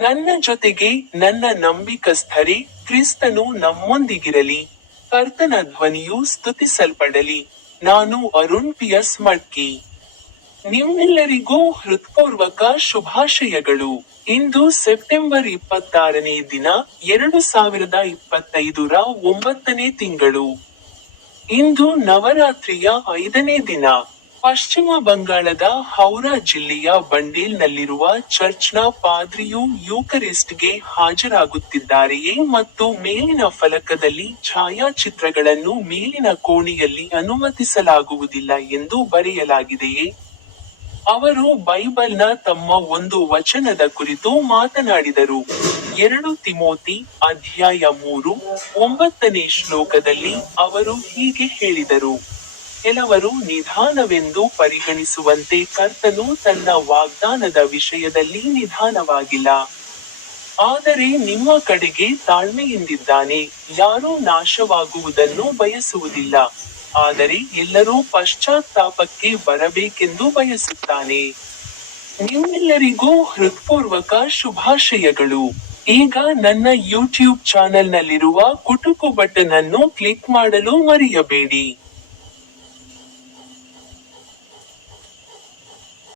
ನನ್ನ ಜೊತೆಗೆ ನನ್ನ ನಂಬಿಕಸ್ಥರೇ ಕ್ರಿಸ್ತನು ನಮ್ಮೊಂದಿಗಿರಲಿ. ಕರ್ತನ ಧ್ವನಿಯು ಸ್ತುತಿಸಲ್ಪಡಲಿ. ನಾನು ಅರುಣ್ ಪಿಯಸ್ ಮಡ್ಕಿ. ನಿಮ್ಮೆಲ್ಲರಿಗೂ ಹೃತ್ಪೂರ್ವಕ ಶುಭಾಶಯಗಳು. ಇಂದು ಸೆಪ್ಟೆಂಬರ್ ಇಪ್ಪತ್ತಾರನೇ ದಿನ ಎರಡು ಸಾವಿರದ ಇಪ್ಪತ್ತೈದರ ಒಂಬತ್ತನೇ ತಿಂಗಳು. ಇಂದು ನವರಾತ್ರಿಯ ಐದನೇ ದಿನ. ಪಶ್ಚಿಮ ಬಂಗಾಳದ ಹೌರಾ ಜಿಲ್ಲೆಯ ಬಂಡೇಲ್ನಲ್ಲಿರುವ ಚರ್ಚ್ನ ಪಾದ್ರಿಯು ಯೂಕರಿಸ್ಟ್ಗೆ ಹಾಜರಾಗುತ್ತಿದ್ದಾರೆಯೇ ಮತ್ತು ಮೇಲಿನ ಫಲಕದಲ್ಲಿ ಛಾಯಾಚಿತ್ರಗಳನ್ನು ಮೇಲಿನ ಕೋಣೆಯಲ್ಲಿ ಅನುಮತಿಸಲಾಗುವುದಿಲ್ಲ ಎಂದು ಬರೆಯಲಾಗಿದೆಯೇ? ಅವರು ಬೈಬಲ್ನ ತಮ್ಮ ಒಂದು ವಚನದ ಕುರಿತು ಮಾತನಾಡಿದರು. ಎರಡು ತಿಮೋತಿ ಅಧ್ಯಾಯ ಮೂರು, ಒಂಬತ್ತನೇ ಶ್ಲೋಕದಲ್ಲಿ ಅವರು ಹೀಗೆ ಹೇಳಿದರು. ಕೆಲವರು ನಿಧಾನವೆಂದು ಪರಿಗಣಿಸುವಂತೆ ಕರ್ತನು ತನ್ನ ವಾಗ್ದಾನದ ವಿಷಯದಲ್ಲಿ ನಿಧಾನವಾಗಿಲ್ಲ. ಆದರೆ ನಿಮ್ಮ ಕಡೆಗೆ ತಾಳ್ಮೆಯಿಂದಿದ್ದಾನೆ. ಯಾರೂ ನಾಶವಾಗುವುದನ್ನು ಬಯಸುವುದಿಲ್ಲ. ಆದರೆ ಎಲ್ಲರೂ ಪಶ್ಚಾತ್ತಾಪಕ್ಕೆ ಬರಬೇಕೆಂದು ಬಯಸುತ್ತಾನೆ. ನಿಮ್ಮೆಲ್ಲರಿಗೂ ಹೃತ್ಪೂರ್ವಕ ಶುಭಾಶಯಗಳು. ಈಗ ನನ್ನ ಯೂಟ್ಯೂಬ್ ಚಾನೆಲ್ನಲ್ಲಿರುವ ಕುಟುಕು ಬಟನ್ ಅನ್ನು ಕ್ಲಿಕ್ ಮಾಡಲು ಮರೆಯಬೇಡಿ.